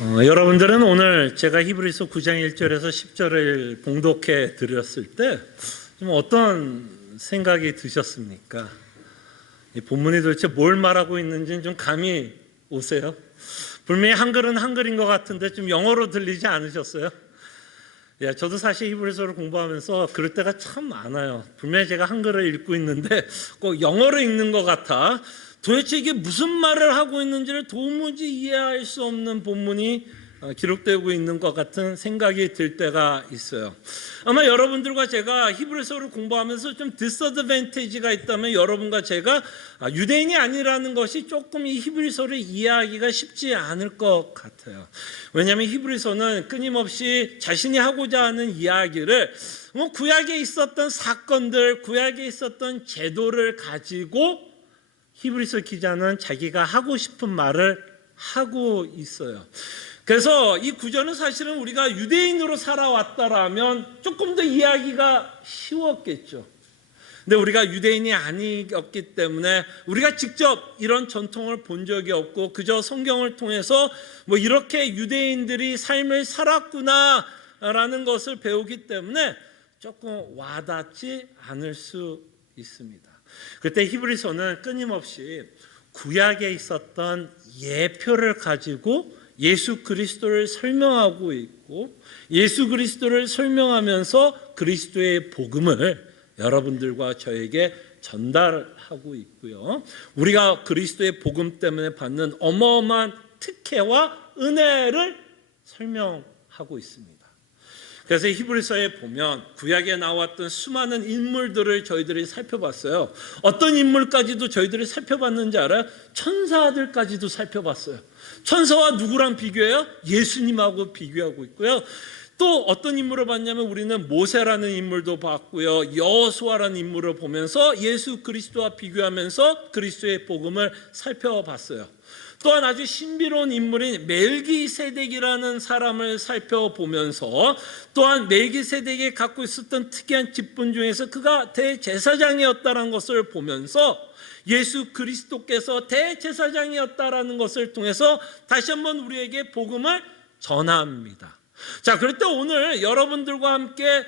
여러분들은 오늘 제가 히브리서 9장 1절에서 10절을 봉독해 드렸을 때 좀 어떤 생각이 드셨습니까? 이 본문이 도대체 뭘 말하고 있는지는 좀 감이 오세요? 분명히 한글은 한글인 것 같은데 좀 영어로 들리지 않으셨어요? 예, 저도 사실 히브리서를 공부하면서 그럴 때가 참 많아요. 분명히 제가 한글을 읽고 있는데 꼭 영어로 읽는 것 같아. 도대체 이게 무슨 말을 하고 있는지를 도무지 이해할 수 없는 본문이 기록되고 있는 것 같은 생각이 들 때가 있어요. 아마 여러분들과 제가 히브리서를 공부하면서 좀 디스어드밴티지가 있다면 여러분과 제가 유대인이 아니라는 것이 조금 이 히브리서를 이해하기가 쉽지 않을 것 같아요. 왜냐하면 히브리서는 끊임없이 자신이 하고자 하는 이야기를 구약에 있었던 사건들, 구약에 있었던 제도를 가지고 히브리서 기자는 자기가 하고 싶은 말을 하고 있어요. 그래서 이 구절은 사실은 우리가 유대인으로 살아왔다라면 조금 더 이해하기가 쉬웠겠죠. 근데 우리가 유대인이 아니었기 때문에 우리가 직접 이런 전통을 본 적이 없고 그저 성경을 통해서 이렇게 유대인들이 삶을 살았구나라는 것을 배우기 때문에 조금 와닿지 않을 수 있습니다. 그때 히브리서는 끊임없이 구약에 있었던 예표를 가지고 예수 그리스도를 설명하고 있고 예수 그리스도를 설명하면서 그리스도의 복음을 여러분들과 저에게 전달하고 있고요. 우리가 그리스도의 복음 때문에 받는 어마어마한 특혜와 은혜를 설명하고 있습니다. 그래서 히브리서에 보면 구약에 나왔던 수많은 인물들을 저희들이 살펴봤어요. 어떤 인물까지도 저희들이 살펴봤는지 알아요? 천사들까지도 살펴봤어요. 천사와 누구랑 비교해요? 예수님하고 비교하고 있고요. 또 어떤 인물을 봤냐면 우리는 모세라는 인물도 봤고요. 여호수아라는 인물을 보면서 예수 그리스도와 비교하면서 그리스도의 복음을 살펴봤어요. 또한 아주 신비로운 인물인 멜기세덱이라는 사람을 살펴보면서 또한 멜기세덱이 갖고 있었던 특이한 직분 중에서 그가 대제사장이었다는 것을 보면서 예수 그리스도께서 대제사장이었다라는 것을 통해서 다시 한번 우리에게 복음을 전합니다. 자, 그럴 때 오늘 여러분들과 함께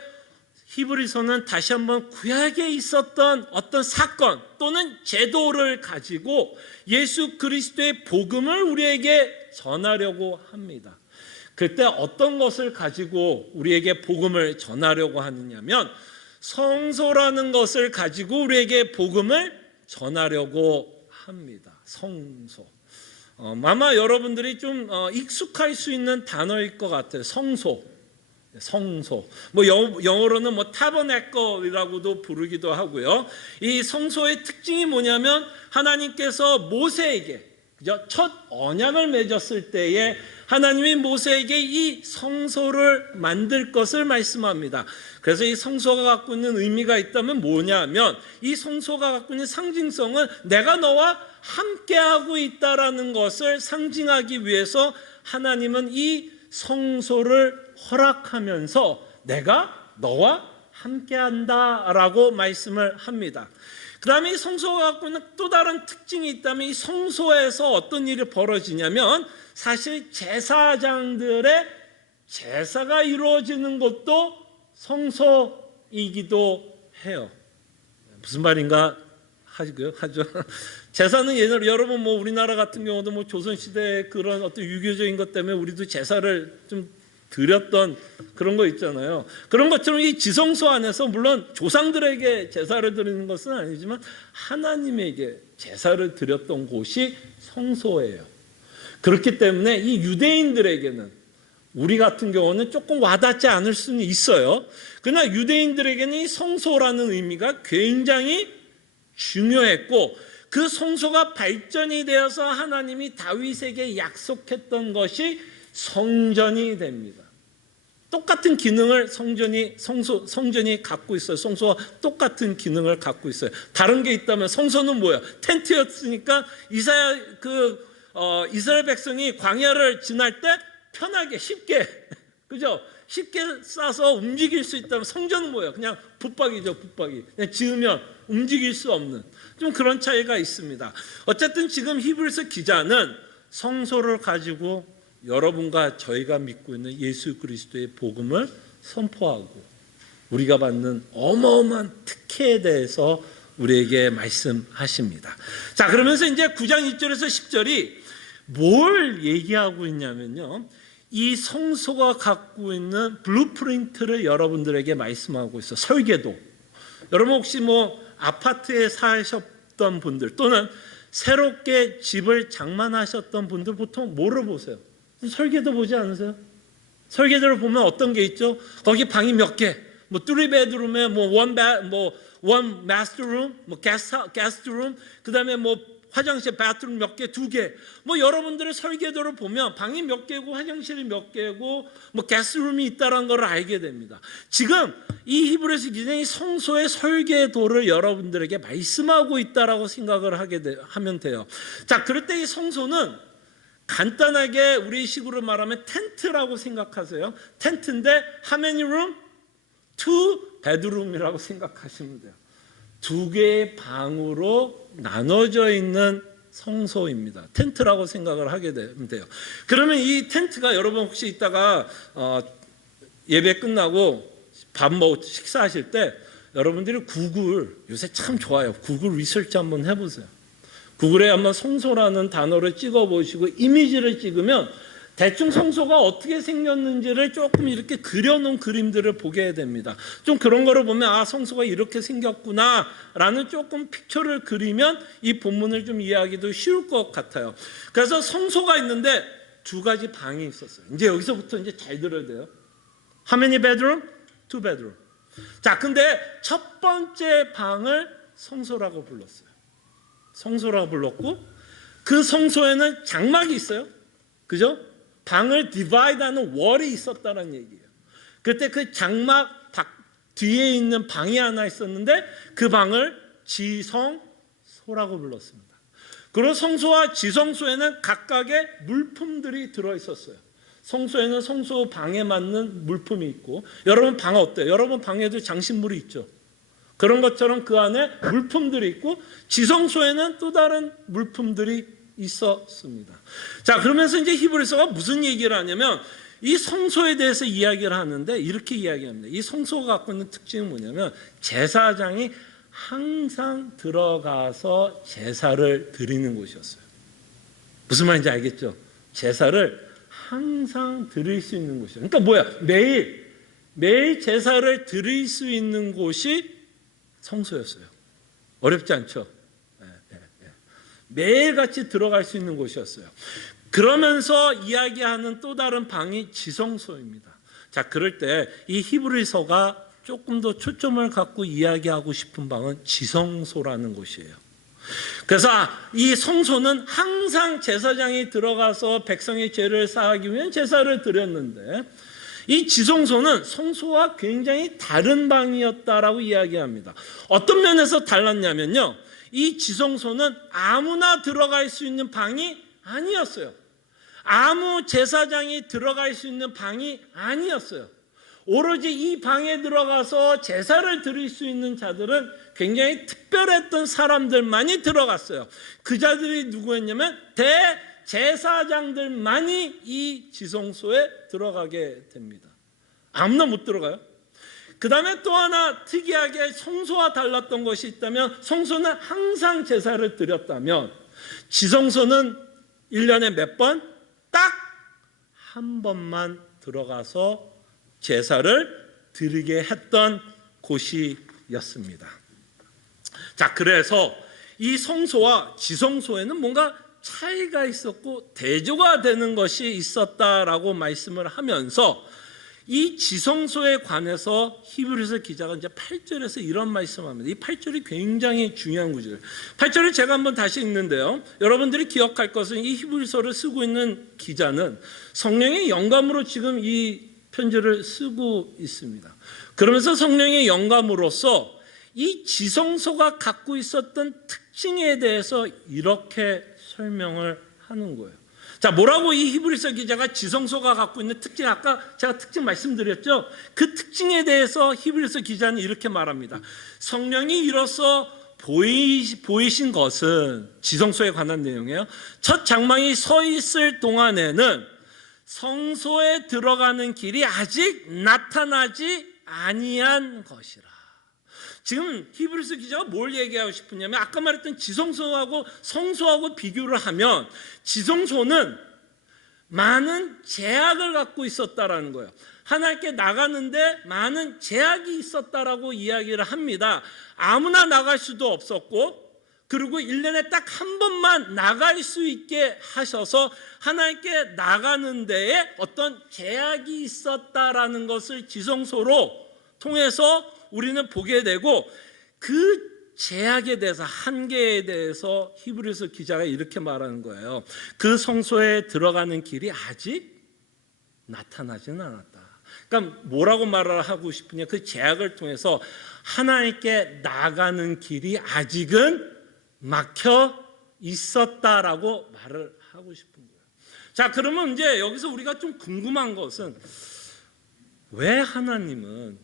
히브리서는 다시 한번 구약에 있었던 어떤 사건 또는 제도를 가지고 예수 그리스도의 복음을 우리에게 전하려고 합니다. 그때 어떤 것을 가지고 우리에게 복음을 전하려고 하느냐면 성소라는 것을 가지고 우리에게 복음을 전하려고 합니다. 성소. 아마 여러분들이 좀 익숙할 수 있는 단어일 것 같아요. 성소. 영어로는 타버네클이라고도 부르기도 하고요. 이 성소의 특징이 뭐냐면 하나님께서 모세에게 첫 언약을 맺었을 때에 하나님이 모세에게 이 성소를 만들 것을 말씀합니다. 그래서 이 성소가 갖고 있는 의미가 있다면 뭐냐면 이 성소가 갖고 있는 상징성은 내가 너와 함께하고 있다라는 것을 상징하기 위해서 하나님은 이 성소를 허락하면서 내가 너와 함께한다라고 말씀을 합니다. 그 다음에 이 성소가 갖고 있는 또 다른 특징이 있다면 이 성소에서 어떤 일이 벌어지냐면 사실 제사장들의 제사가 이루어지는 것도 성소이기도 해요. 무슨 말인가 하죠. 제사는 예전에 여러분 우리나라 같은 경우도 조선시대 그런 어떤 유교적인 것 때문에 우리도 제사를 좀 드렸던 그런 거 있잖아요. 그런 것처럼 이 지성소 안에서 물론 조상들에게 제사를 드리는 것은 아니지만 하나님에게 제사를 드렸던 곳이 성소예요. 그렇기 때문에 이 유대인들에게는 우리 같은 경우는 조금 와닿지 않을 수는 있어요. 그러나 유대인들에게는 이 성소라는 의미가 굉장히 중요했고 그 성소가 발전이 되어서 하나님이 다윗에게 약속했던 것이 성전이 됩니다. 똑같은 기능을 성전이 갖고 있어요. 성소와 똑같은 기능을 갖고 있어요. 다른 게 있다면 성소는 뭐야? 텐트였으니까 이스라엘 백성이 광야를 지날 때 편하게 쉽게 싸서 움직일 수 있다면 성전은 뭐예요? 그냥 붙박이죠, 붙박이. 그냥 지으면 움직일 수 없는 좀 그런 차이가 있습니다. 어쨌든 지금 히브리서 기자는 성소를 가지고 여러분과 저희가 믿고 있는 예수 그리스도의 복음을 선포하고 우리가 받는 어마어마한 특혜에 대해서 우리에게 말씀하십니다. 자, 그러면서 이제 9장 1절에서 10절이 뭘 얘기하고 있냐면요, 이 성소가 갖고 있는 블루프린트를 여러분들에게 말씀하고 있어. 설계도. 여러분 혹시 뭐 아파트에 사셨던 분들 또는 새롭게 집을 장만하셨던 분들 보통 뭐를 보세요? 설계도 보지 않으세요? 설계도를 보면 어떤 게 있죠? 거기 방이 몇 개, 뭐 3베드룸에 원 마스터룸, 뭐 게스트룸, 그다음에 뭐 화장실, 바th룸 몇 개, 2개. 뭐 여러분들의 설계도를 보면 방이 몇 개고 화장실이 몇 개고 뭐 게스트룸이 있다는 걸 알게 됩니다. 지금 이 히브리서 기자는 성소의 설계도를 여러분들에게 말씀하고 있다라고 생각을 하면 돼요. 자, 그럴 때 이 성소는 간단하게 우리 식으로 말하면 텐트라고 생각하세요. 텐트인데 how many room? 2 bedroom이라고 생각하시면 돼요. 2개의 방으로 나눠져 있는 성소입니다. 텐트라고 생각을 하게 되면 돼요. 그러면 이 텐트가 여러분 혹시 이따가 예배 끝나고 밥 먹고 식사하실 때 여러분들이 구글, 요새 참 좋아요. 구글 리서치 한번 해보세요. 구글에 한번 성소라는 단어를 찍어보시고 이미지를 찍으면 대충 성소가 어떻게 생겼는지를 조금 이렇게 그려놓은 그림들을 보게 됩니다. 좀 그런 거를 보면 아, 성소가 이렇게 생겼구나 라는 조금 픽처를 그리면 이 본문을 좀 이해하기도 쉬울 것 같아요. 그래서 성소가 있는데 2가지 방이 있었어요. 이제 여기서부터 이제 잘 들어야 돼요. How many bedroom? 2 bedroom. 자, 근데 첫 번째 방을 성소라고 불렀어요. 성소라고 불렀고 그 성소에는 장막이 있어요. 그죠? 방을 디바이드하는 월이 있었다는 얘기예요. 그때 그 장막 뒤에 있는 방이 하나 있었는데 그 방을 지성소라고 불렀습니다. 그리고 성소와 지성소에는 각각의 물품들이 들어있었어요. 성소에는 성소 방에 맞는 물품이 있고, 여러분 방 어때요? 여러분 방에도 장식물이 있죠. 그런 것처럼 그 안에 물품들이 있고 지성소에는 또 다른 물품들이 있었습니다. 자, 그러면서 이제 히브리서가 무슨 얘기를 하냐면 이 성소에 대해서 이야기를 하는데 이렇게 이야기합니다. 이 성소가 갖고 있는 특징은 뭐냐면 제사장이 항상 들어가서 제사를 드리는 곳이었어요. 무슨 말인지 알겠죠? 제사를 항상 드릴 수 있는 곳이에요. 그러니까 뭐야? 매일 제사를 드릴 수 있는 곳이 성소였어요. 어렵지 않죠? 매일같이 들어갈 수 있는 곳이었어요. 그러면서 이야기하는 또 다른 방이 지성소입니다. 자, 그럴 때 이 히브리서가 조금 더 초점을 갖고 이야기하고 싶은 방은 지성소라는 곳이에요. 그래서 이 성소는 항상 제사장이 들어가서 백성의 죄를 사하기 위한 제사를 드렸는데 이 지성소는 성소와 굉장히 다른 방이었다라고 이야기합니다. 어떤 면에서 달랐냐면요, 이 지성소는 아무나 들어갈 수 있는 방이 아니었어요. 아무 제사장이 들어갈 수 있는 방이 아니었어요. 오로지 이 방에 들어가서 제사를 드릴 수 있는 자들은 굉장히 특별했던 사람들만이 들어갔어요. 그 자들이 누구였냐면 대제사장들만이 이 지성소에 들어가게 됩니다. 아무나 못 들어가요. 그 다음에 또 하나 특이하게 성소와 달랐던 것이 있다면, 성소는 항상 제사를 드렸다면 지성소는 1년에 몇 번? 딱 한 번만 들어가서 제사를 드리게 했던 곳이었습니다. 자, 그래서 이 성소와 지성소에는 뭔가 차이가 있었고 대조가 되는 것이 있었다라고 말씀을 하면서 이 지성소에 관해서 히브리서 기자가 이제 8절에서 이런 말씀합니다. 이 8절이 굉장히 중요한 구절이에요. 8절을 제가 한번 다시 읽는데요, 여러분들이 기억할 것은 이 히브리서를 쓰고 있는 기자는 성령의 영감으로 지금 이 편지를 쓰고 있습니다. 그러면서 성령의 영감으로서 이 지성소가 갖고 있었던 특징에 대해서 이렇게 설명을 하는 거예요. 자, 뭐라고 이 히브리서 기자가 지성소가 갖고 있는 특징, 아까 제가 특징 말씀드렸죠? 그 특징에 대해서 히브리서 기자는 이렇게 말합니다. 성령이 이로써 보이신 것은, 지성소에 관한 내용이에요, 첫 장막이 서 있을 동안에는 성소에 들어가는 길이 아직 나타나지 아니한 것이라. 지금 히브리서 기자가 뭘 얘기하고 싶으냐면 아까 말했던 지성소하고 성소하고 비교를 하면 지성소는 많은 제약을 갖고 있었다라는 거예요. 하나님께 나가는데 많은 제약이 있었다라고 이야기를 합니다. 아무나 나갈 수도 없었고, 그리고 1년에 딱 한 번만 나갈 수 있게 하셔서 하나님께 나가는 데에 어떤 제약이 있었다라는 것을 지성소로 통해서 우리는 보게 되고, 그 제약에 대해서, 한계에 대해서 히브리서 기자가 이렇게 말하는 거예요. 그 성소에 들어가는 길이 아직 나타나지는 않았다. 그러니까 뭐라고 말을 하고 싶으냐, 그 제약을 통해서 하나님께 나가는 길이 아직은 막혀 있었다라고 말을 하고 싶은 거예요. 자, 그러면 이제 여기서 우리가 좀 궁금한 것은 왜 하나님은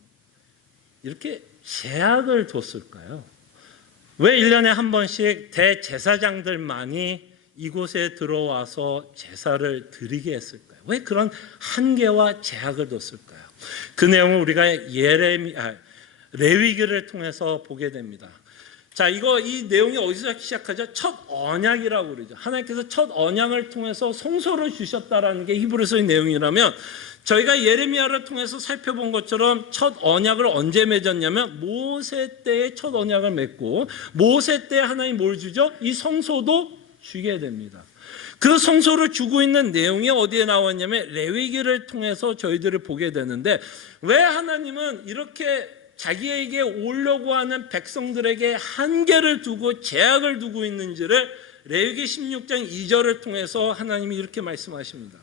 이렇게 제약을 뒀을까요? 왜 1년에 한 번씩 대제사장들만이 이곳에 들어와서 제사를 드리게 했을까요? 왜 그런 한계와 제약을 뒀을까요? 그 내용을 우리가 레위기를 통해서 보게 됩니다. 자, 이 내용이 어디서 시작하죠? 첫 언약이라고 그러죠. 하나님께서 첫 언약을 통해서 성소를 주셨다라는 게 히브리서의 내용이라면, 저희가 예레미야를 통해서 살펴본 것처럼 첫 언약을 언제 맺었냐면 모세 때의 첫 언약을 맺고, 모세 때 하나님 뭘 주죠? 이 성소도 주게 됩니다. 그 성소를 주고 있는 내용이 어디에 나왔냐면 레위기를 통해서 저희들을 보게 되는데, 왜 하나님은 이렇게 자기에게 오려고 하는 백성들에게 한계를 두고 제약을 두고 있는지를 레위기 16장 2절을 통해서 하나님이 이렇게 말씀하십니다.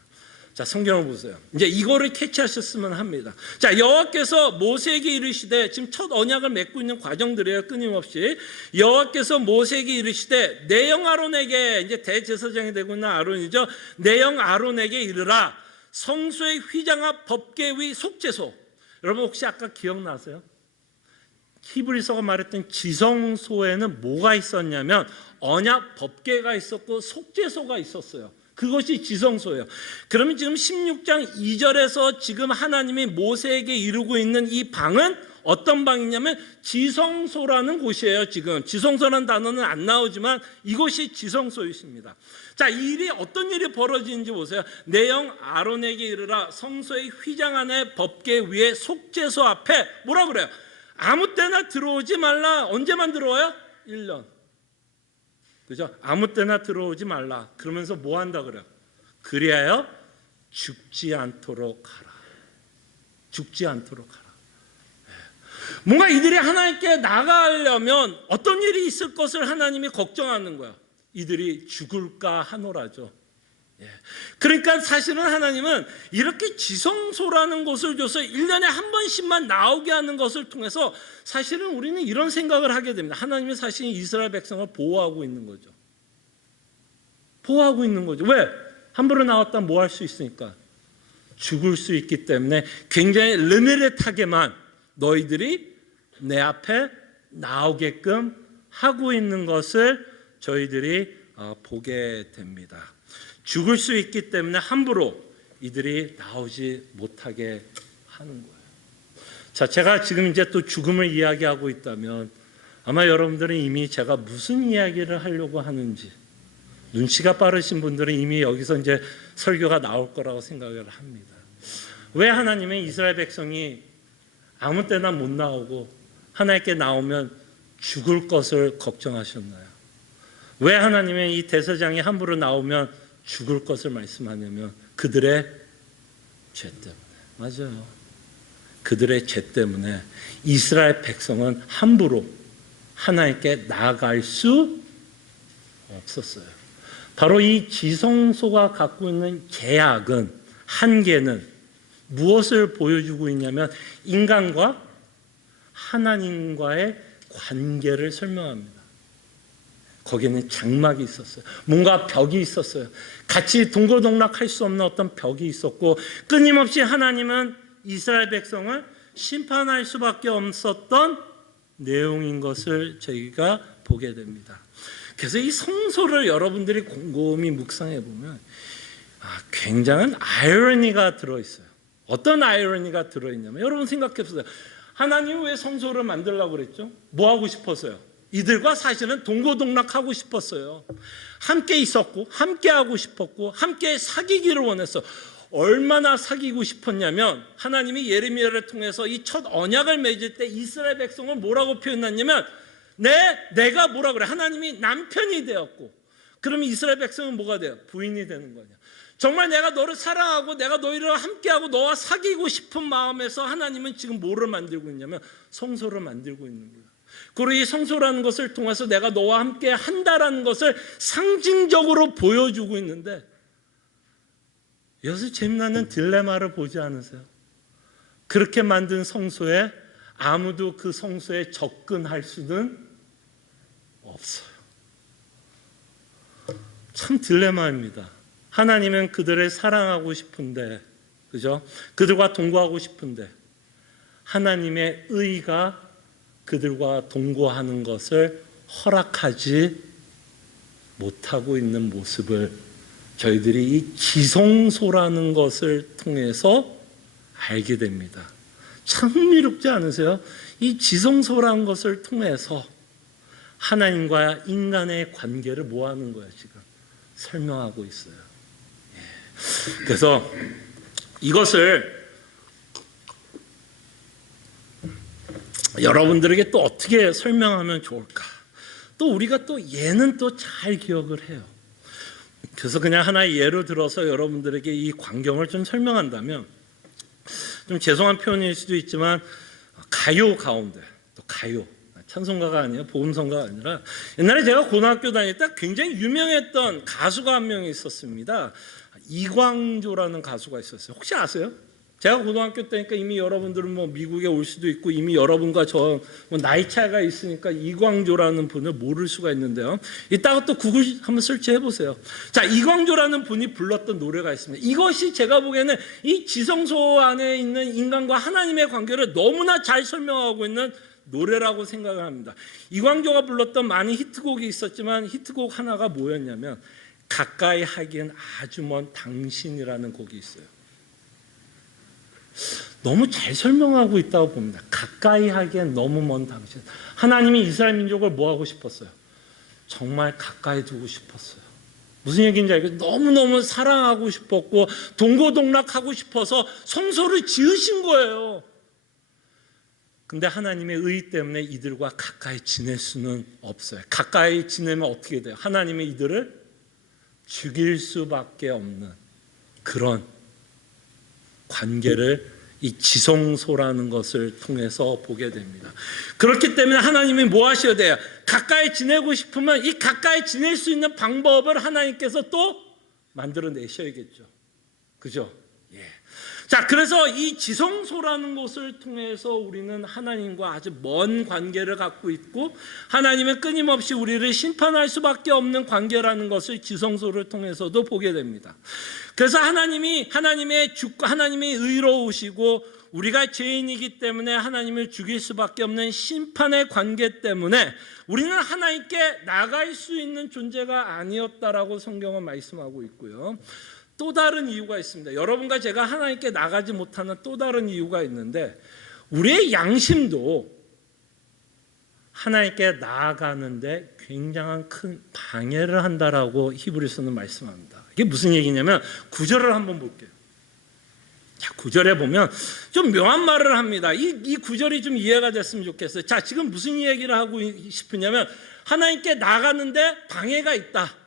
자, 성경을 보세요. 이제 이거를 캐치하셨으면 합니다. 자, 여호와께서 모세에게 이르시되, 지금 첫 언약을 맺고 있는 과정들이에요. 끊임없이 여호와께서 모세에게 이르시되, 내 형 아론에게, 이제 대제사장이 되고 있는 아론이죠. 내 형 아론에게 이르라. 성소의 휘장 앞 법궤 위 속죄소. 여러분 혹시 아까 기억나세요? 히브리서가 말했던 지성소에는 뭐가 있었냐면 언약 법궤가 있었고 속죄소가 있었어요. 그것이 지성소예요. 그러면 지금 16장 2절에서 지금 하나님이 모세에게 이루고 있는 이 방은 어떤 방이냐면 지성소라는 곳이에요. 지금 지성소라는 단어는 안 나오지만 이것이 지성소이십니다. 자, 어떤 일이 벌어지는지 보세요. 내 형 아론에게 이르라. 성소의 휘장 안에 법궤 위에 속죄소 앞에 뭐라 그래요? 아무 때나 들어오지 말라. 언제만 들어와요? 1년. 그죠? 아무 때나 들어오지 말라. 그러면서 뭐 한다 그래요? 그리하여 죽지 않도록 하라. 죽지 않도록 하라. 뭔가 이들이 하나님께 나가려면 어떤 일이 있을 것을 하나님이 걱정하는 거야. 이들이 죽을까 하노라죠. 그러니까 사실은 하나님은 이렇게 지성소라는 곳을 줘서 1년에 한 번씩만 나오게 하는 것을 통해서 사실은 우리는 이런 생각을 하게 됩니다. 하나님이 사실 이스라엘 백성을 보호하고 있는 거죠. 보호하고 있는 거죠. 왜? 함부로 나왔다면 뭐 할 수 있으니까? 죽을 수 있기 때문에 굉장히 리미티드하게만 너희들이 내 앞에 나오게끔 하고 있는 것을 저희들이 보게 됩니다. 죽을 수 있기 때문에 함부로 이들이 나오지 못하게 하는 거예요. 자, 제가 지금 이제 또 죽음을 이야기하고 있다면 아마 여러분들은 이미 제가 무슨 이야기를 하려고 하는지, 눈치가 빠르신 분들은 이미 여기서 이제 설교가 나올 거라고 생각을 합니다. 왜 하나님은 이스라엘 백성이 아무 때나 못 나오고 하나님께 나오면 죽을 것을 걱정하셨나요? 왜 하나님은 이 대제사장이 함부로 나오면 죽을 것을 말씀하냐면 그들의 죄 때문에. 맞아요. 그들의 죄 때문에 이스라엘 백성은 함부로 하나님께 나아갈 수 없었어요. 바로 이 지성소가 갖고 있는 제약은, 한계는 무엇을 보여주고 있냐면 인간과 하나님과의 관계를 설명합니다. 거기에는 장막이 있었어요. 뭔가 벽이 있었어요. 같이 동고동락할 수 없는 어떤 벽이 있었고, 끊임없이 하나님은 이스라엘 백성을 심판할 수밖에 없었던 내용인 것을 저희가 보게 됩니다. 그래서 이 성소를 여러분들이 곰곰이 묵상해 보면 굉장한 아이러니가 들어있어요. 어떤 아이러니가 들어있냐면 여러분 생각해 보세요. 하나님 왜 성소를 만들려고 그랬죠? 뭐 하고 싶었어요? 이들과 사실은 동고동락하고 싶었어요. 함께 있었고 함께 하고 싶었고 함께 사귀기를 원했어. 얼마나 사귀고 싶었냐면 하나님이 예레미야를 통해서 이 첫 언약을 맺을 때 이스라엘 백성을 뭐라고 표현했냐면 내가 뭐라 그래? 하나님이 남편이 되었고 그러면 이스라엘 백성은 뭐가 돼요? 부인이 되는 거냐. 정말 내가 너를 사랑하고 내가 너희를 함께하고 너와 사귀고 싶은 마음에서 하나님은 지금 뭐를 만들고 있냐면 성소를 만들고 있는 거예요. 그리고 이 성소라는 것을 통해서 내가 너와 함께 한다라는 것을 상징적으로 보여주고 있는데 여기서 재미나는 딜레마를 보지 않으세요? 그렇게 만든 성소에 아무도 그 성소에 접근할 수는 없어요. 참 딜레마입니다. 하나님은 그들을 사랑하고 싶은데, 그죠? 그들과 동거하고 싶은데 하나님의 의가 그들과 동거하는 것을 허락하지 못하고 있는 모습을 저희들이 이 지성소라는 것을 통해서 알게 됩니다. 참 흥미롭지 않으세요? 이 지성소라는 것을 통해서 하나님과 인간의 관계를 뭐 하는 거예요? 지금 설명하고 있어요. 그래서 이것을 여러분들에게 또 어떻게 설명하면 좋을까? 또 우리가 또 예는 또 잘 기억을 해요. 그래서 그냥 하나의 예로 들어서 여러분들에게 이 광경을 좀 설명한다면 좀 죄송한 표현일 수도 있지만 가요 가운데 또 가요 찬송가가 아니에요. 복음성가가 아니라 옛날에 제가 고등학교 다닐 때 굉장히 유명했던 가수가 한 명이 있었습니다. 이광조라는 가수가 있었어요. 혹시 아세요? 제가 고등학교 때니까 이미 여러분들은 뭐 미국에 올 수도 있고 이미 여러분과 저 뭐 나이 차이가 있으니까 이광조라는 분을 모를 수가 있는데요. 이따가 또 구글 한번 설치해 보세요. 자, 이광조라는 분이 불렀던 노래가 있습니다. 이것이 제가 보기에는 이 지성소 안에 있는 인간과 하나님의 관계를 너무나 잘 설명하고 있는 노래라고 생각을 합니다. 이광조가 불렀던 많은 히트곡이 있었지만 히트곡 하나가 뭐였냐면 가까이 하기엔 아주 먼 당신이라는 곡이 있어요. 너무 잘 설명하고 있다고 봅니다. 가까이 하기엔 너무 먼 당신. 하나님이 이스라엘 민족을 뭐 하고 싶었어요? 정말 가까이 두고 싶었어요. 무슨 얘기인지 알겠어요? 너무너무 사랑하고 싶었고 동고동락하고 싶어서 성소를 지으신 거예요. 근데 하나님의 의 때문에 이들과 가까이 지낼 수는 없어요. 가까이 지내면 어떻게 돼요? 하나님이 이들을 죽일 수밖에 없는 그런 관계를 이 지성소라는 것을 통해서 보게 됩니다. 그렇기 때문에 하나님이 뭐 하셔야 돼요? 가까이 지내고 싶으면 이 가까이 지낼 수 있는 방법을 하나님께서 또 만들어내셔야겠죠. 그죠? 예. 자, 그래서 이 지성소라는 것을 통해서 우리는 하나님과 아주 먼 관계를 갖고 있고 하나님은 끊임없이 우리를 심판할 수밖에 없는 관계라는 것을 지성소를 통해서도 보게 됩니다. 그래서 하나님이 의로우시고 우리가 죄인이기 때문에 하나님을 죽일 수밖에 없는 심판의 관계 때문에 우리는 하나님께 나갈 수 있는 존재가 아니었다라고 성경은 말씀하고 있고요. 또 다른 이유가 있습니다. 여러분과 제가 하나님께 나가지 못하는 또 다른 이유가 있는데 우리의 양심도 하나님께 나아가는데 굉장한 큰 방해를 한다라고 히브리서는 말씀합니다. 이게 무슨 얘기냐면 9절을 한번 볼게요. 자, 9절에 보면 좀 묘한 말을 합니다. 이 9절이 좀 이해가 됐으면 좋겠어요. 자, 지금 무슨 얘기를 하고 싶으냐면 하나님께 나가는데 방해가 있다.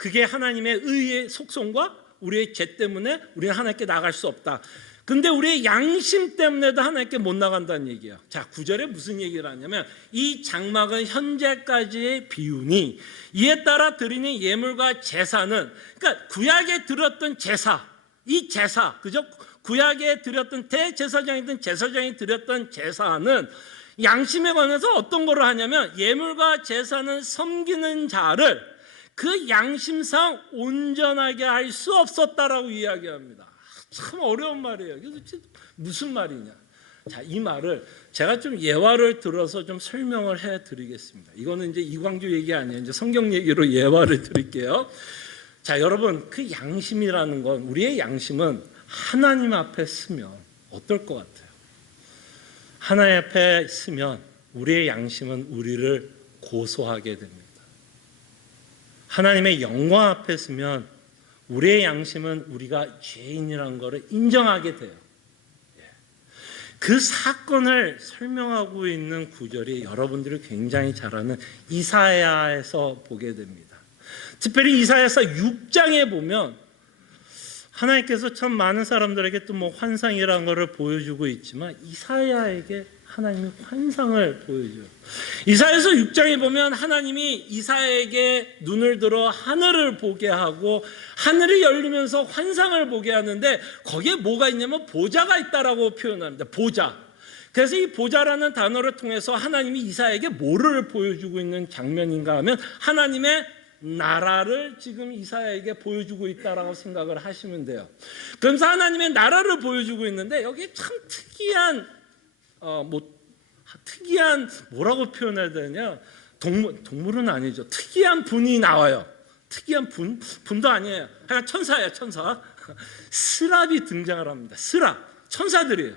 그게 하나님의 의의 속성과 우리의 죄 때문에 우리는 하나님께 나갈 수 없다. 근데 우리의 양심 때문에도 하나님께 못 나간다는 얘기예요. 자, 9절에 무슨 얘기를 하냐면 이 장막은 현재까지의 비유니 이에 따라 드리는 예물과 제사는 그러니까 구약에 드렸던 제사, 이 제사, 그죠? 구약에 드렸던 대제사장이든 제사장이 드렸던 제사는 양심에 관해서 어떤 거를 하냐면 예물과 제사는 섬기는 자를 그 양심상 온전하게 할 수 없었다라고 이야기합니다. 참 어려운 말이에요. 그래서 무슨 말이냐? 자, 이 말을 제가 좀 예화를 들어서 좀 설명을 해드리겠습니다. 이거는 이제 이광조 얘기 아니에요. 이제 성경 얘기로 예화를 드릴게요. 자, 여러분, 그 양심이라는 건, 우리의 양심은 하나님 앞에 쓰면 어떨 것 같아요? 하나님 앞에 쓰면 우리의 양심은 우리를 고소하게 됩니다. 하나님의 영광 앞에 쓰면 우리의 양심은 우리가 죄인이라는 것을 인정하게 돼요. 그 사건을 설명하고 있는 구절이 여러분들이 굉장히 잘 아는 이사야에서 보게 됩니다. 특별히 이사야서 6장에 보면 하나님께서 참 많은 사람들에게 또 뭐 환상이라는 것을 보여주고 있지만 이사야에게 하나님이 환상을 보여줘요. 이사야서 6장에 보면 하나님이 이사야에게 눈을 들어 하늘을 보게 하고 하늘이 열리면서 환상을 보게 하는데 거기에 뭐가 있냐면 보좌가 있다라고 표현합니다. 보좌. 그래서 이 보좌라는 단어를 통해서 하나님이 이사야에게 뭐를 보여주고 있는 장면인가 하면 하나님의 나라를 지금 이사야에게 보여주고 있다라고 생각을 하시면 돼요. 그러면서 하나님의 나라를 보여주고 있는데 여기 참 특이한 특이한 뭐라고 표현해야 되냐? 동물은 아니죠. 특이한 분이 나와요. 특이한 분도 아니에요. 그냥 천사예요, 천사. 스랍이 등장을 합니다. 스랍, 천사들이에요.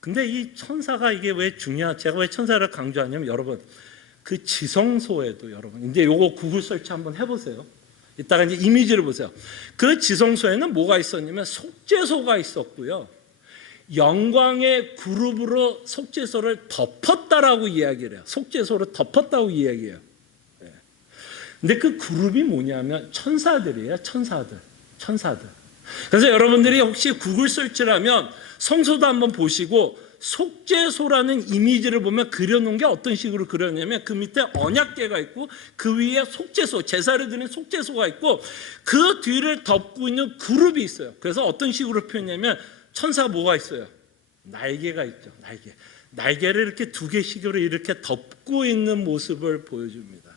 근데 이 천사가 이게 왜 제가 왜 천사를 강조하냐면 여러분 그 지성소에도 여러분 이제 요거 구글 설치 한번 해보세요. 이따가 이제 이미지를 보세요. 그 지성소에는 뭐가 있었냐면 속죄소가 있었고요. 영광의 그룹으로 속죄소를 덮었다라고 이야기를 해요. 속죄소를 덮었다고 이야기해요. 근데 그 그룹이 뭐냐면 천사들이에요. 천사들. 그래서 여러분들이 혹시 구글 설치를 하면 성소도 한번 보시고 속죄소라는 이미지를 보면 그려놓은 게 어떤 식으로 그렸냐면 그 밑에 언약궤가 있고 그 위에 속죄소, 제사를 드리는 속죄소가 있고 그 뒤를 덮고 있는 그룹이 있어요. 그래서 어떤 식으로 표현하냐면 천사가 뭐가 있어요? 날개가 있죠. 날개를 이렇게 두 개씩으로 이렇게 덮고 있는 모습을 보여줍니다.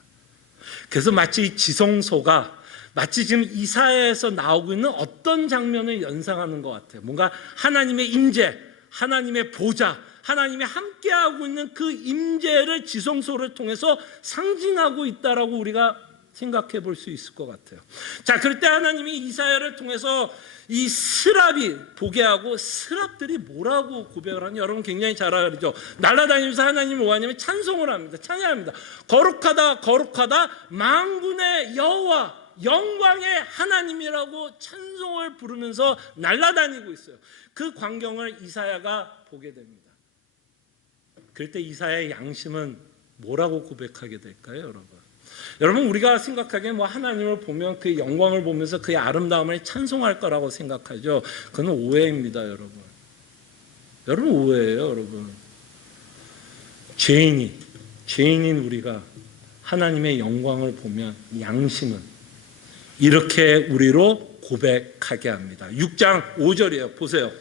그래서 마치 지성소가 마치 지금 이사야에서 나오고 있는 어떤 장면을 연상하는 것 같아요. 뭔가 하나님의 임재, 하나님의 보좌, 하나님이 함께하고 있는 그 임재를 지성소를 통해서 상징하고 있다라고 우리가 생각해 볼 수 있을 것 같아요. 자, 그럴 때 하나님이 이사야를 통해서 이 스랍이 보게 하고 스랍들이 뭐라고 고백을 하냐 여러분 굉장히 잘 알죠. 날아다니면서 하나님을 뭐하냐면 찬송을 합니다. 찬양합니다. 거룩하다 거룩하다 만군의 여호와 영광의 하나님이라고 찬송을 부르면서 날아다니고 있어요. 그 광경을 이사야가 보게 됩니다. 그럴 때 이사야의 양심은 뭐라고 고백하게 될까요, 여러분? 여러분 우리가 생각하기에 뭐 하나님을 보면 그의 영광을 보면서 그의 아름다움을 찬송할 거라고 생각하죠. 그건 오해입니다, 여러분. 여러분 오해예요, 여러분. 죄인인 우리가 하나님의 영광을 보면 양심은 이렇게 우리로 고백하게 합니다. 6장 5절이에요. 보세요.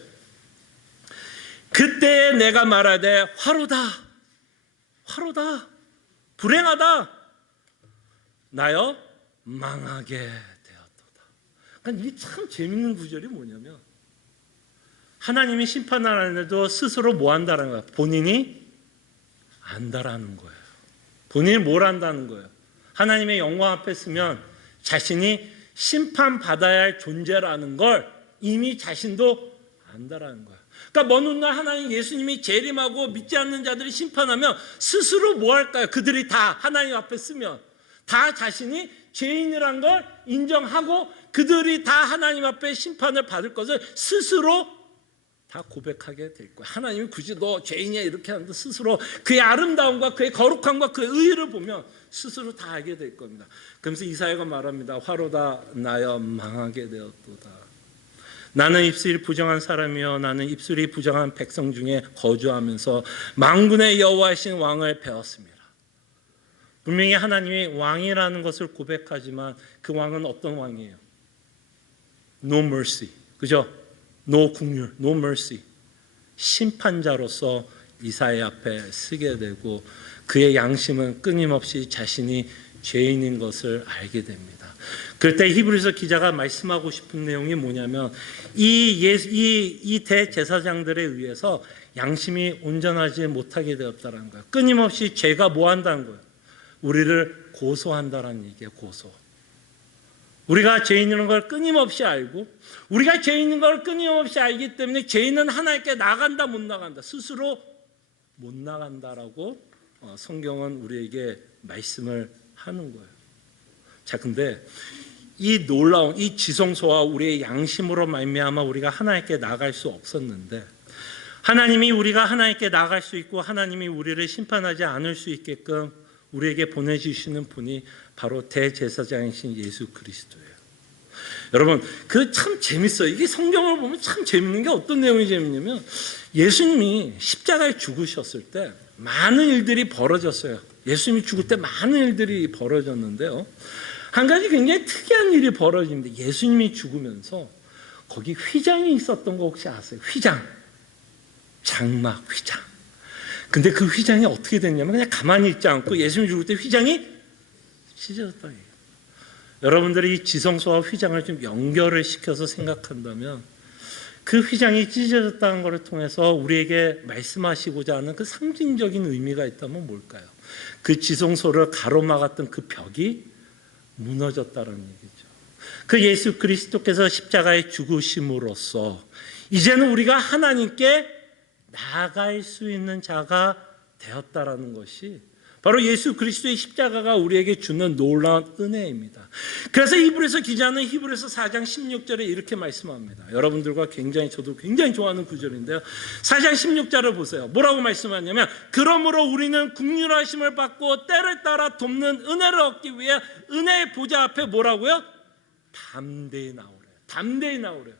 그때 내가 말하되 화로다 불행하다 나여 망하게 되었도다. 그러니까 이게 참 재밌는 구절이 뭐냐면 하나님이 심판하는데도 스스로 뭐 한다는 거예요? 본인이 안다라는 거예요. 본인이 뭘 안다는 거예요? 하나님의 영광 앞에 서면 자신이 심판받아야 할 존재라는 걸 이미 자신도 안다라는 거예요. 그러니까 먼 훗날 하나님 예수님이 재림하고 믿지 않는 자들이 심판하면 스스로 뭐 할까요? 그들이 다 하나님 앞에 서면 다 자신이 죄인이란 걸 인정하고 그들이 다 하나님 앞에 심판을 받을 것을 스스로 다 고백하게 될 거예요. 하나님이 굳이 너 죄인이야 이렇게 하는데 스스로 그의 아름다움과 그의 거룩함과 그의 의의를 보면 스스로 다 알게 될 겁니다. 그러면서 이사야가 말합니다. 화로다 나여 망하게 되었도다. 나는 입술이 부정한 사람이요 나는 입술이 부정한 백성 중에 거주하면서 만군의 여호와이신 왕을 배웠습니다. 분명히 하나님이 왕이라는 것을 고백하지만 그 왕은 어떤 왕이에요? No mercy. 그죠? No 국률, no mercy. 심판자로서 이사야 앞에 서게 되고 그의 양심은 끊임없이 자신이 죄인인 것을 알게 됩니다. 그럴 때 히브리서 기자가 말씀하고 싶은 내용이 뭐냐면 이 대제사장들에 의해서 양심이 온전하지 못하게 되었다는 거예요. 끊임없이 죄가 뭐 한다는 거예요? 우리를 고소한다는 얘기예요. 고소. 우리가 죄 있는 걸 끊임없이 알고 우리가 죄 있는 걸 끊임없이 알기 때문에 죄인은 하나님께 나간다 못 나간다 스스로 못 나간다라고 성경은 우리에게 말씀을 하는 거예요. 자, 근데 이 놀라운 이 지성소와 우리의 양심으로 말미암아 우리가 하나님께 나갈 수 없었는데 하나님이 우리가 하나님께 나갈 수 있고 하나님이 우리를 심판하지 않을 수 있게끔 우리에게 보내주시는 분이 바로 대제사장이신 예수 그리스도예요. 여러분, 그 참 재밌어요. 이게 성경을 보면 참 재밌는 게 어떤 내용이 재밌냐면 예수님이 십자가에 죽으셨을 때 많은 일들이 벌어졌어요. 예수님이 죽을 때 많은 일들이 벌어졌는데요. 한 가지 굉장히 특이한 일이 벌어지는데 예수님이 죽으면서 거기 휘장이 있었던 거 혹시 아세요? 휘장. 장막 휘장. 근데 그 휘장이 어떻게 됐냐면 그냥 가만히 있지 않고 예수님이 죽을 때 휘장이 찢어졌다. 여러분들이 이 지성소와 휘장을 좀 연결을 시켜서 생각한다면 그 휘장이 찢어졌다는 것을 통해서 우리에게 말씀하시고자 하는 그 상징적인 의미가 있다면 뭘까요? 그 지성소를 가로막았던 그 벽이 무너졌다는 얘기죠. 그 예수 그리스도께서 십자가에 죽으심으로써 이제는 우리가 하나님께 나아갈 수 있는 자가 되었다라는 것이 바로 예수 그리스도의 십자가가 우리에게 주는 놀라운 은혜입니다. 그래서 히브리서 기자는 히브리서 4장 16절에 이렇게 말씀합니다. 여러분들과 저도 굉장히 좋아하는 구절인데요. 4장 16절을 보세요. 뭐라고 말씀하냐면 그러므로 우리는 긍휼하심을 받고 때를 따라 돕는 은혜를 얻기 위해 은혜의 보좌 앞에 뭐라고요? 담대히 나오래요. 담대히 나오래요.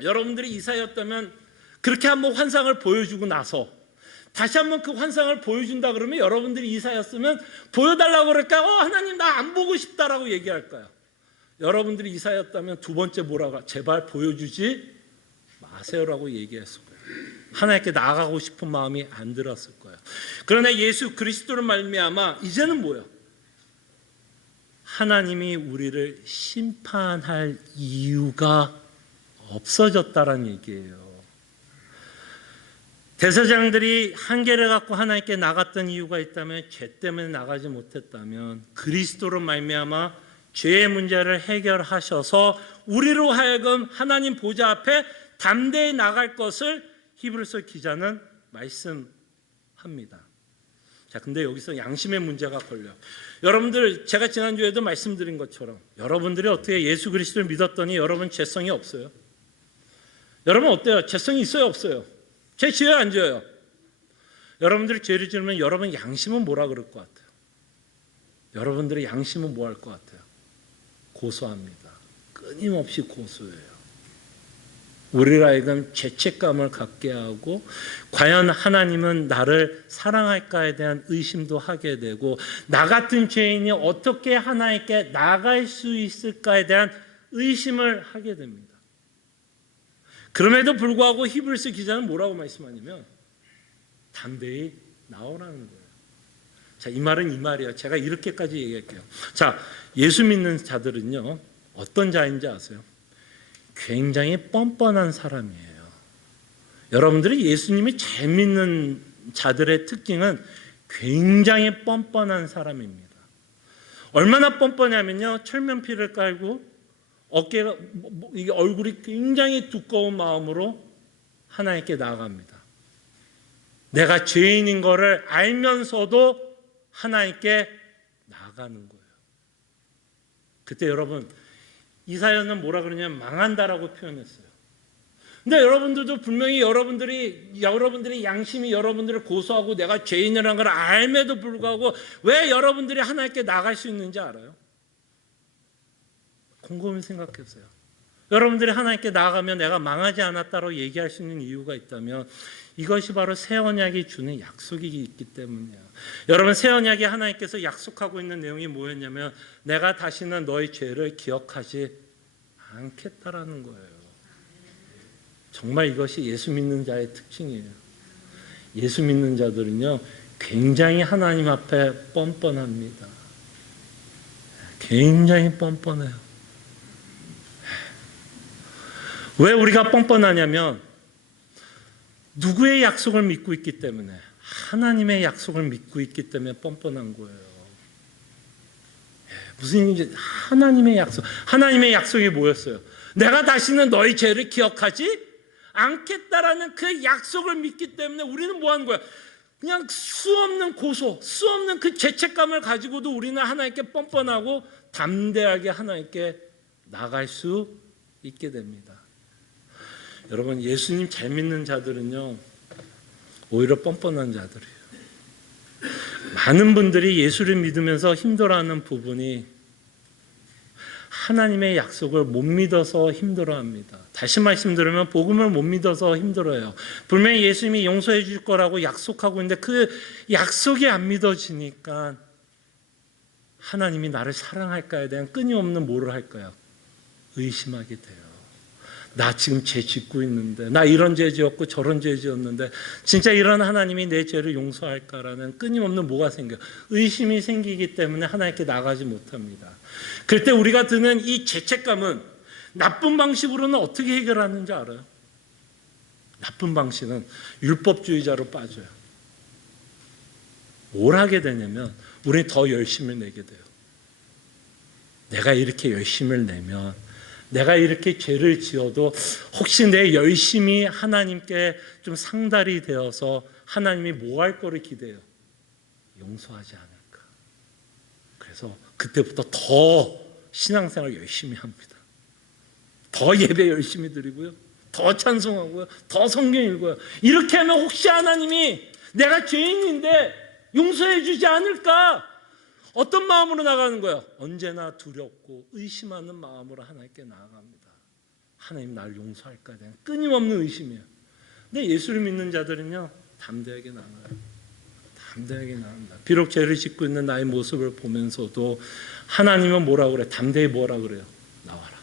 여러분들이 이사였다면 그렇게 한번 환상을 보여주고 나서 다시 한번 그 환상을 보여준다 그러면 여러분들이 이사였으면 보여달라고 그럴까요? 하나님 나 안 보고 싶다라고 얘기할까요? 여러분들이 이사였다면 두 번째 뭐라고? 제발 보여주지 마세요라고 얘기했을 거예요. 하나님께 나아가고 싶은 마음이 안 들었을 거예요. 그러나 예수 그리스도를 말미암아 이제는 뭐예요? 하나님이 우리를 심판할 이유가 없어졌다는 얘기예요. 대제사장들이 한계를 갖고 하나님께 나갔던 이유가 있다면 죄 때문에 나가지 못했다면 그리스도로 말미암아 죄의 문제를 해결하셔서 우리로 하여금 하나님 보좌 앞에 담대히 나갈 것을 히브리서 기자는 말씀합니다. 자, 근데 여기서 양심의 문제가 걸려요. 여러분들 제가 지난주에도 말씀드린 것처럼 여러분들이 어떻게 예수 그리스도를 믿었더니 여러분 죄성이 없어요? 여러분 어때요? 죄성이 있어요 없어요? 죄 지어요 안 지어요? 여러분들이 죄를 지으면 여러분 양심은 뭐라 그럴 것 같아요? 여러분들의 양심은 뭐 할 것 같아요? 고소합니다. 끊임없이 고소해요. 우리를 하여금 죄책감을 갖게 하고 과연 하나님은 나를 사랑할까에 대한 의심도 하게 되고 나 같은 죄인이 어떻게 하나님께 나갈 수 있을까에 대한 의심을 하게 됩니다. 그럼에도 불구하고 히브리서 기자는 뭐라고 말씀하냐면 담대히 나오라는 거예요. 자, 이 말은 이 말이에요. 제가 이렇게까지 얘기할게요. 자, 예수 믿는 자들은요 어떤 자인지 아세요? 굉장히 뻔뻔한 사람이에요. 여러분들이 예수님이 잘 믿는 자들의 특징은 굉장히 뻔뻔한 사람입니다. 얼마나 뻔뻔하면요 철면피를 깔고 어깨가 이게 얼굴이 굉장히 두꺼운 마음으로 하나님께 나아갑니다. 내가 죄인인 거를 알면서도 하나님께 나아가는 거예요. 그때 여러분 이사야는 뭐라 그러냐면 망한다라고 표현했어요. 근데 여러분들도 분명히 여러분들의 양심이 여러분들을 고소하고 내가 죄인이라는 걸 알매도 불구하고 왜 여러분들이 하나님께 나갈 수 있는지 알아요? 곰곰이 생각해보세요. 여러분들이 하나님께 나아가면 내가 망하지 않았다고 얘기할 수 있는 이유가 있다면 이것이 바로 새 언약이 주는 약속이 있기 때문이에요. 여러분 새 언약이 하나님께서 약속하고 있는 내용이 뭐였냐면 내가 다시는 너의 죄를 기억하지 않겠다라는 거예요. 정말 이것이 예수 믿는 자의 특징이에요. 예수 믿는 자들은요 굉장히 하나님 앞에 뻔뻔합니다. 굉장히 뻔뻔해요. 왜 우리가 뻔뻔하냐면 누구의 약속을 믿고 있기 때문에 하나님의 약속을 믿고 있기 때문에 뻔뻔한 거예요. 무슨 이제 하나님의 약속. 하나님의 약속이 뭐였어요? 내가 다시는 너희 죄를 기억하지 않겠다라는 그 약속을 믿기 때문에 우리는 뭐 하는 거야? 그냥 수없는 고소, 수없는 그 죄책감을 가지고도 우리는 하나님께 뻔뻔하고 담대하게 하나님께 나갈 수 있게 됩니다. 여러분, 예수님 잘 믿는 자들은요, 오히려 뻔뻔한 자들이에요. 많은 분들이 예수를 믿으면서 힘들어하는 부분이 하나님의 약속을 못 믿어서 힘들어합니다. 다시 말씀드리면 복음을 못 믿어서 힘들어요. 분명히 예수님이 용서해 줄 거라고 약속하고 있는데 그 약속이 안 믿어지니까 하나님이 나를 사랑할까에 대한 끊임없는 뭐를 할까요? 의심하게 돼요. 나 지금 죄 짓고 있는데, 나 이런 죄 지었고 저런 죄 지었는데 진짜 이런 하나님이 내 죄를 용서할까라는 끊임없는 뭐가 생겨요? 의심이 생기기 때문에 하나님께 나가지 못합니다. 그럴 때 우리가 드는 이 죄책감은 나쁜 방식으로는 어떻게 해결하는지 알아요? 나쁜 방식은 율법주의자로 빠져요. 뭘 하게 되냐면 우리는 더 열심을 내게 돼요. 내가 이렇게 열심을 내면, 내가 이렇게 죄를 지어도 혹시 내 열심이 하나님께 좀 상달이 되어서 하나님이 뭐 할 거를 기대해요? 용서하지 않을까. 그래서 그때부터 더 신앙생활 열심히 합니다. 더 예배 열심히 드리고요, 더 찬송하고요, 더 성경 읽어요. 이렇게 하면 혹시 하나님이 내가 죄인인데 용서해 주지 않을까? 어떤 마음으로 나가는 거예요? 언제나 두렵고 의심하는 마음으로 하나님께 나아갑니다. 하나님 나를 용서할까에 대한 끊임없는 의심이에요. 근데 예수를 믿는 자들은요, 담대하게 나가요. 담대하게 나갑니다. 비록 죄를 짓고 있는 나의 모습을 보면서도 하나님은 뭐라고 그래요? 담대히 뭐라 그래요? 나와라.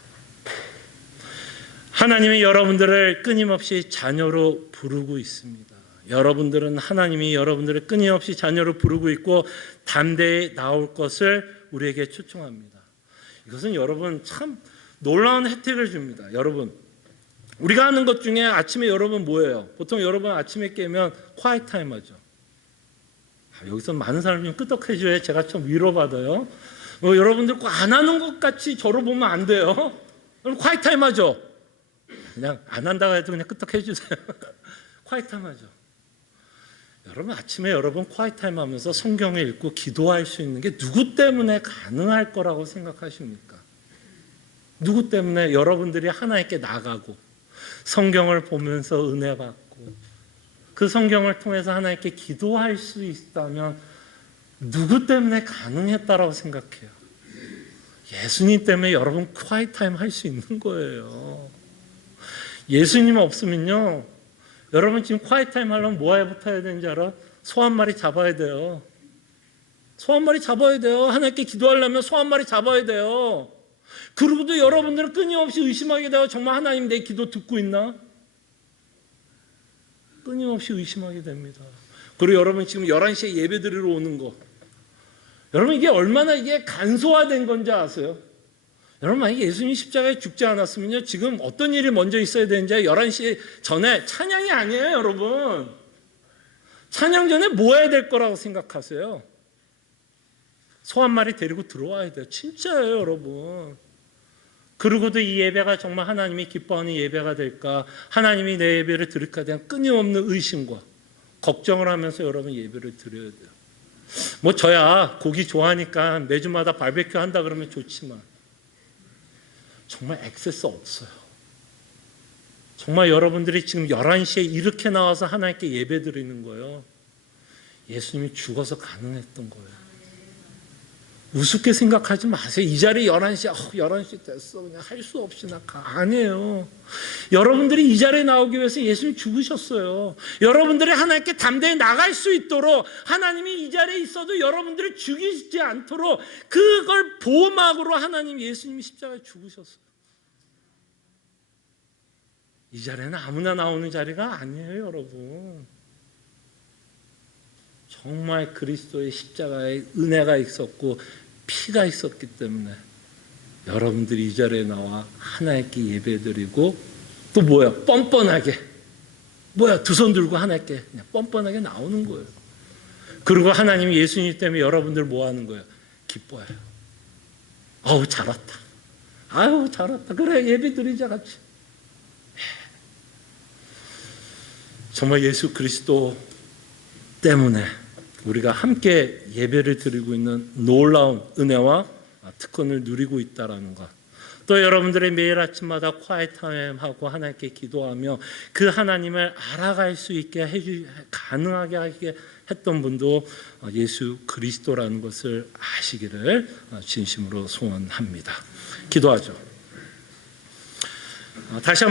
하나님이 여러분들을 끊임없이 자녀로 부르고 있습니다. 여러분들은 하나님이 여러분들을 끊임없이 자녀로 부르고 있고 담대히 나올 것을 우리에게 초청합니다. 이것은 여러분 참 놀라운 혜택을 줍니다. 여러분, 우리가 하는 것 중에 아침에 여러분 뭐예요? 보통 여러분 아침에 깨면 quiet 타임 하죠. 여기서 많은 사람이 좀 끄떡해줘야 제가 좀 위로받아요. 여러분들 꼭 안 하는 것 같이 저를 보면 안 돼요. 그럼 quiet 타임 하죠. 그냥 안 한다고 해도 그냥 끄떡해주세요. quiet 타임 하죠. 여러분 아침에 여러분 quiet 타임 하면서 성경을 읽고 기도할 수 있는 게 누구 때문에 가능할 거라고 생각하십니까? 누구 때문에 여러분들이 하나님께 나가고 성경을 보면서 은혜 받고 그 성경을 통해서 하나님께 기도할 수 있다면 누구 때문에 가능했다라고 생각해요? 예수님 때문에 여러분 quiet 타임 할 수 있는 거예요. 예수님 없으면요, 여러분 지금 quiet 타임 하려면 뭐부터 해야 되는지 알아? 소 한 마리 잡아야 돼요. 소 한 마리 잡아야 돼요. 하나님께 기도하려면 소 한 마리 잡아야 돼요. 그리고도 여러분들은 끊임없이 의심하게 돼요. 정말 하나님 내 기도 듣고 있나? 끊임없이 의심하게 됩니다. 그리고 여러분 지금 11시에 예배 드리러 오는 거, 여러분 이게 얼마나 이게 간소화된 건지 아세요? 여러분 만약에 예수님이 십자가에 죽지 않았으면요, 지금 어떤 일이 먼저 있어야 되는지 11시 전에 찬양이 아니에요. 여러분 찬양 전에 뭐 해야 될 거라고 생각하세요? 소 한 마리 데리고 들어와야 돼요. 진짜예요 여러분. 그러고도 이 예배가 정말 하나님이 기뻐하는 예배가 될까, 하나님이 내 예배를 들을까 대한 끊임없는 의심과 걱정을 하면서 여러분 예배를 드려야 돼요. 뭐 저야 고기 좋아하니까 매주마다 바베큐 한다 그러면 좋지만 정말 액세스 없어요. 정말 여러분들이 지금 11시에 이렇게 나와서 하나님께 예배 드리는 거예요. 예수님이 죽어서 가능했던 거예요. 우습게 생각하지 마세요. 이 자리에 11시 됐어. 그냥 할 수 없이 나 아니에요. 여러분들이 이 자리에 나오기 위해서 예수님이 죽으셨어요. 여러분들이 하나님께 담대히 나갈 수 있도록 하나님이 이 자리에 있어도 여러분들을 죽이지 않도록 그걸 보호막으로 하나님 예수님이 십자가에 죽으셨어요. 이 자리는 아무나 나오는 자리가 아니에요, 여러분. 정말 그리스도의 십자가에 은혜가 있었고 피가 있었기 때문에 여러분들이 이 자리에 나와 하나님께 예배드리고 또 뭐야? 뻔뻔하게 두 손 들고 하나님께 그냥 뻔뻔하게 나오는 거예요. 그리고 하나님이 예수님 때문에 여러분들 뭐 하는 거예요? 기뻐해요. 아우 잘 왔다. 아유 잘 왔다. 그래 예배 드리자 같이. 정말 예수 그리스도 때문에 우리가 함께 예배를 드리고 있는 놀라운 은혜와 특권을 누리고 있다라는 것. 또 여러분들의 매일 아침마다 quiet time하고 하나님께 기도하며 그 하나님을 알아갈 수 있게 가능하게 하게 했던 분도 예수 그리스도라는 것을 아시기를 진심으로 소원합니다. 기도하죠. 다시 한번